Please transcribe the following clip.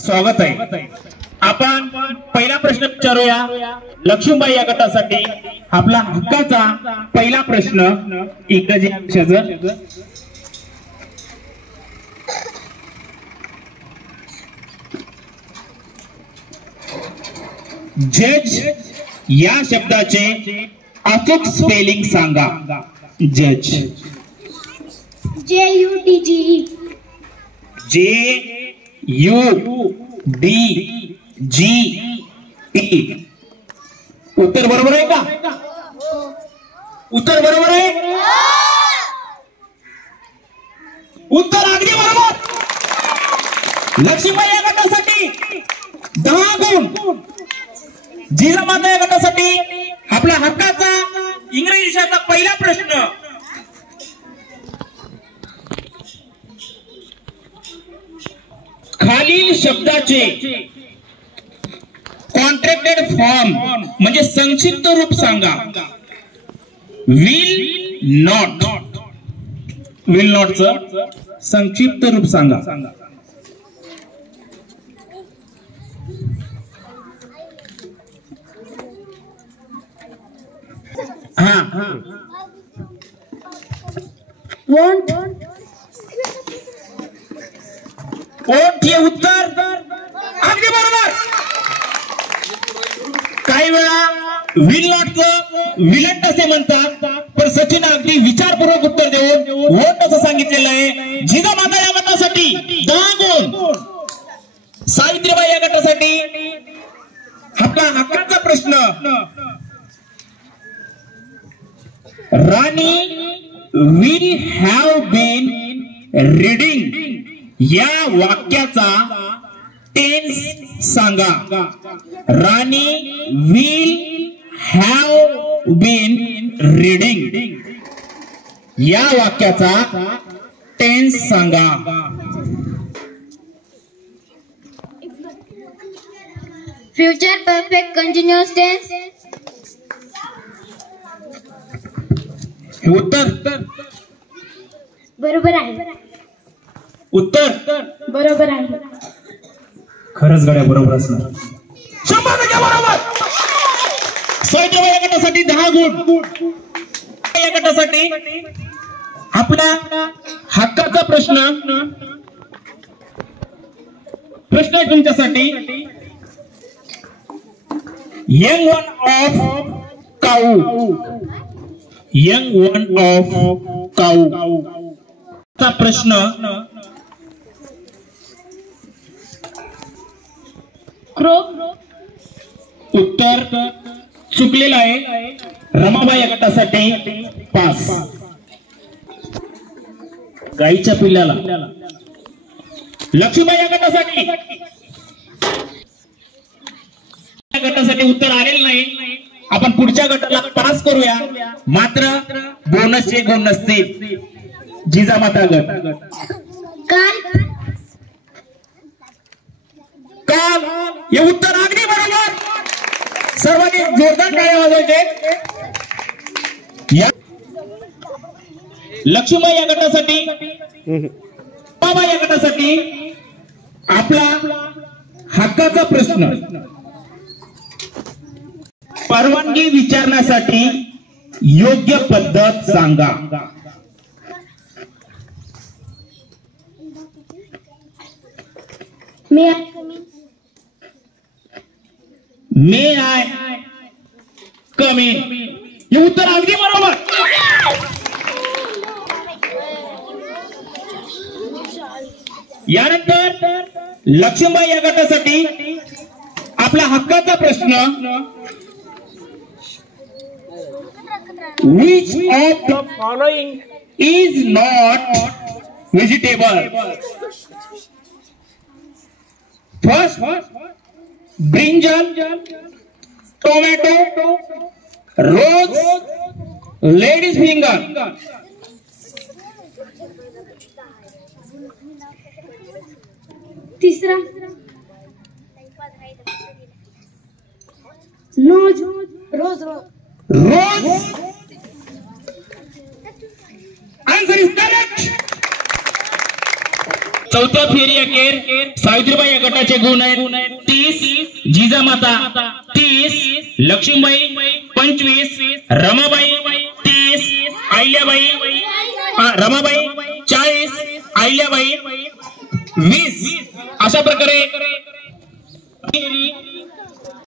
स्वागत आहे। आपण पहिला प्रश्न विचारूया लक्ष्मीबाई या गटासाठी। आपला हक्काचा पहिला प्रश्न इंग्रजी विषयाचा। जज या शब्दाचे अचूक स्पेलिंग सांगा। जज JUDGE JUDGE। उत्तर बरोबर आहे का? उत्तर बरोबर आहे? उत्तर अगदी बरोबर। लक्ष्मीबाई या गटासाठी 10 गुण। जिजामाता या गटासाठी आपला हक्काचा इंग्रजी विषयाचा पहिला प्रश्न। खालील शब्दाचे कॉन्ट्रॅक्टेड फॉर्म म्हणजे संक्षिप्त रूप सांगा। विल नॉट, विल नॉट च संक्षिप्त रूप सांगा। हाँ won't वोट हे उत्तर अगदी बरोबर। काही वेळा विल नॉट च विलंट असे म्हणतात, पण सचिन अगदी विचारपूर्वक उत्तर देऊन वोट असं सांगितलेलं आहे। जिजामाता या गटासाठी 10 गुण। सावित्रीबाई या गटासाठी आपला हक्काचा प्रश्न। Rani will have been reading या वाक्याचा टेन्स सांगा। Rani will have been reading या वाक्याचा टेन्स सांगा। Future perfect continuous tense. उत्तर बरोबर आहे। उत्तर बरोबर आहे। खरंच गड्या बरोबर असणार। 100% बरोबर। सावित्रीबाई या गटासाठी 10 गुण। या गटासाठी आपला हक्काचा प्रश्न आहे तुमच्यासाठी। Young one of cow, young one of cow चा प्रश्न। क्रो उत्तर चुकलेलं आहे। रमाबाई या गटासाठी 5। गाईच्या पिल्ल्याला। लक्ष्मीबाई या गटासाठी उत्तर आलेलं नाही। आपण पुढच्या गटाला पास करूया, मात्र बोनसचे गुण नसतील। जिजामाता गट काल काल हे उत्तर अगदी बरोबर। सर्वांनी जोरदार टाळ्या वाजवायचे। लक्ष्मीबाई या गटासाठी बाबा या गटासाठी आपला हक्काचा प्रश्न। परवानगी विचारण्यासाठी योग्य पद्धत सांगा। May I come in. May I come in हे उत्तर अगदी बरोबर। यानंतर लक्ष्मीबाई या गटासाठी आपला हक्काचा प्रश्न। Which of the following is not vegetable? First, brinjal, tomato, rose, lady's finger. तीसरा nose, rose Rose. Answer is correct. चौथ्या फेरी अखेर सावित्रीबाई या गटाचे गुण आहेत 30, जिजामाता 30, लक्ष्मीबाई 25, रमाबाई 30, अहिल्याबाई रमाबाई 40, अहिल्याबाई 20 अशा प्रकारे